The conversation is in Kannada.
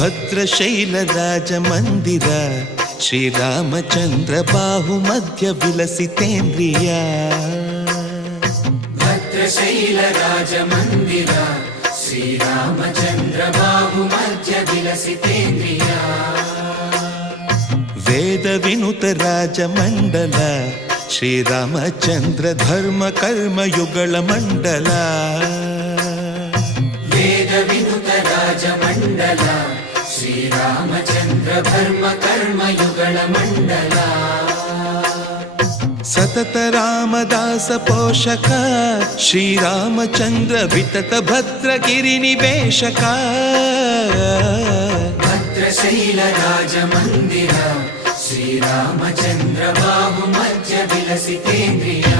ಭದ್ರಶೈಲ ರಾಜ ಮಂದಿರ ಶ್ರೀರಾಮಚಂದ್ರ ಬಾಹು ಮಧ್ಯ ವಿಲಸಿತೇಂದ್ರಿಯ ಭದ್ರಶೈಲ ರಾಜ ಮಂದಿರ ಶ್ರೀರಾಮಚಂದ್ರ ಬಾಹು ಮಧ್ಯ ವಿಲಸಿತೇಂದ್ರಿಯ ವೇದ ವಿನುತ ರಾಜ ಮಂಡಲ ಶ್ರೀರಾಮಚಂದ್ರ ಧರ್ಮ ಕರ್ಮಯುಗಳ ಮಂಡಲ ವೇದ ವಿನುತ ರಾಜ ಮಂಡಲ ಶ್ರೀರಾಮಚಂದ್ರ ಧರ್ಮ ಕರ್ಮಯುಗಳ ಮಂಡಲ ಸತತ ರಾಮದಾಸ ಪೋಷಕ ಶ್ರೀರಾಮಚಂದ್ರ ವಿತತ ಭದ್ರಗಿರಿ ನಿವೇಶಕ ಭದ್ರಶೈಲ ರಾಜ ಮಂದಿರ ಶ್ರೀರಾಮಚಂದ್ರ ಬಾಹು ಮಧ್ಯ ವಿಲಸಿತೇಂದ್ರಿಯ